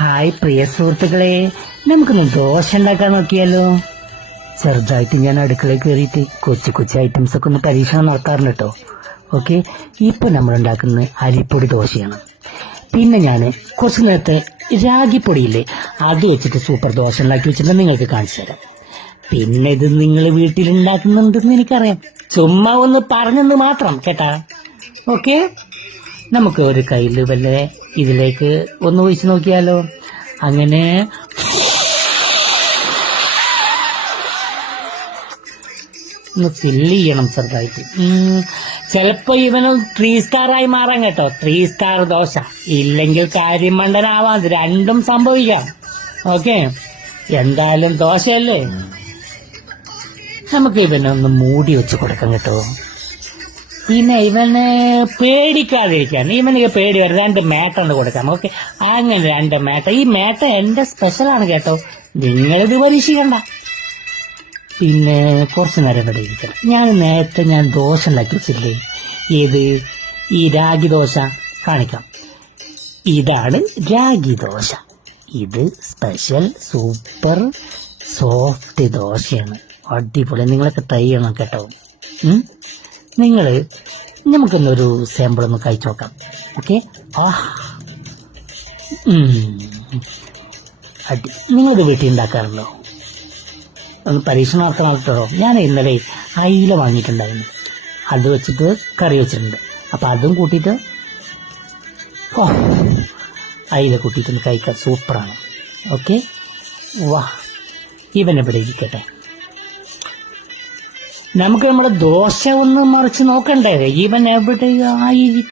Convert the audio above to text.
Hi പ്രിയ സുഹൃത്തുക്കളെ, നമുക്കൊന്ന് ദോശ ഉണ്ടാക്കാൻ നോക്കിയാലോ. ചെറുതായിട്ട് ഞാൻ അടുക്കളയിൽ കയറിയിട്ട് കൊച്ചു കൊച്ചു ഐറ്റംസ് ഒക്കെ ഒന്ന് പരീക്ഷണം നടത്താറുണ്ട് കേട്ടോ. ഓക്കെ, ഇപ്പൊ നമ്മൾ ഉണ്ടാക്കുന്നത് അരിപ്പൊടി ദോശയാണ്. പിന്നെ ഞാൻ കുറച്ച് നേരത്തെ രാഗിപ്പൊടിയില്ലേ, അത് വെച്ചിട്ട് സൂപ്പർ ദോശ ഉണ്ടാക്കി വെച്ചിട്ട് നിങ്ങൾക്ക് കാണിച്ചു തരാം. പിന്നെ ഇത് നിങ്ങൾ വീട്ടിലുണ്ടാക്കുന്നുണ്ടെന്ന് എനിക്കറിയാം, ചുമ്മാ ഒന്ന് പറഞ്ഞെന്ന് മാത്രം കേട്ടാ. ഓക്കെ, നമുക്ക് ഒരു കയ്യിൽ വല്ല ഇതിലേക്ക് ഒന്ന് ഒഴിച്ച് നോക്കിയാലോ. അങ്ങനെ ഒന്ന് ഫില്ല് ചെയ്യണം ചെറുതായിട്ട്. ചിലപ്പോ ഇവന് 3 സ്റ്റാറായി മാറാൻ കേട്ടോ. 3 സ്റ്റാർ ദോശ, ഇല്ലെങ്കിൽ കാര്യമണ്ടനാവാം. രണ്ടും സംഭവിക്കാം. ഓക്കെ, എന്തായാലും ദോശയല്ലേ, നമുക്ക് ഇവനൊന്ന് മൂടി വെച്ച് കൊടുക്കാം കേട്ടോ. പിന്നെ ഇവന് പേടിക്കാതിരിക്കാൻ, ഇവന് പേടി വരും, 2 മേട്ടുണ്ട് കൊടുക്കാം. ഓക്കെ, അങ്ങനെ 2 മേട്ട. ഈ മേട്ട എന്റെ സ്പെഷ്യലാണ് കേട്ടോ, നിങ്ങളിത് പരീക്ഷിക്കണ്ട. പിന്നെ കുറച്ച് നേരം ഇവിടെ ഇരിക്കണം. നേരത്തെ ദോശ ഉണ്ടാക്കി വെച്ചില്ലേ, ഏത് ഈ രാഗി ദോശ കാണിക്കാം. ഇതാണ് രാഗി ദോശ. ഇത് സ്പെഷ്യൽ സൂപ്പർ സോഫ്റ്റ് ദോശയാണ്, അടിപൊളി. നിങ്ങളൊക്കെ ട്രൈ ചെയ്യണം കേട്ടോ. നമുക്കൊന്നൊരു സാമ്പിൾ ഒന്ന് കഴിച്ചു നോക്കാം. ഓക്കെ, നിങ്ങളിത് വീട്ടിൽ ഉണ്ടാക്കാറുണ്ടോ? ഒന്ന് പരീക്ഷണം നടത്തണം കേട്ടോ. ഞാൻ ഇന്നലെ അയില വാങ്ങിയിട്ടുണ്ടായിരുന്നു, അത് വെച്ചിട്ട് കറി വെച്ചിട്ടുണ്ട്. അപ്പം അതും കൂട്ടിയിട്ട് അയില കൂട്ടിയിട്ടൊന്ന് കഴിക്കാൻ സൂപ്പറാണ്. ഓക്കെ, വാ, ഇവനെവിടെ ഇരിക്കട്ടെ. നമുക്ക് നമ്മുടെ ദോശ ഒന്ന് മറിച്ച് നോക്കണ്ടേ, ഇവൻ എവിടെയായി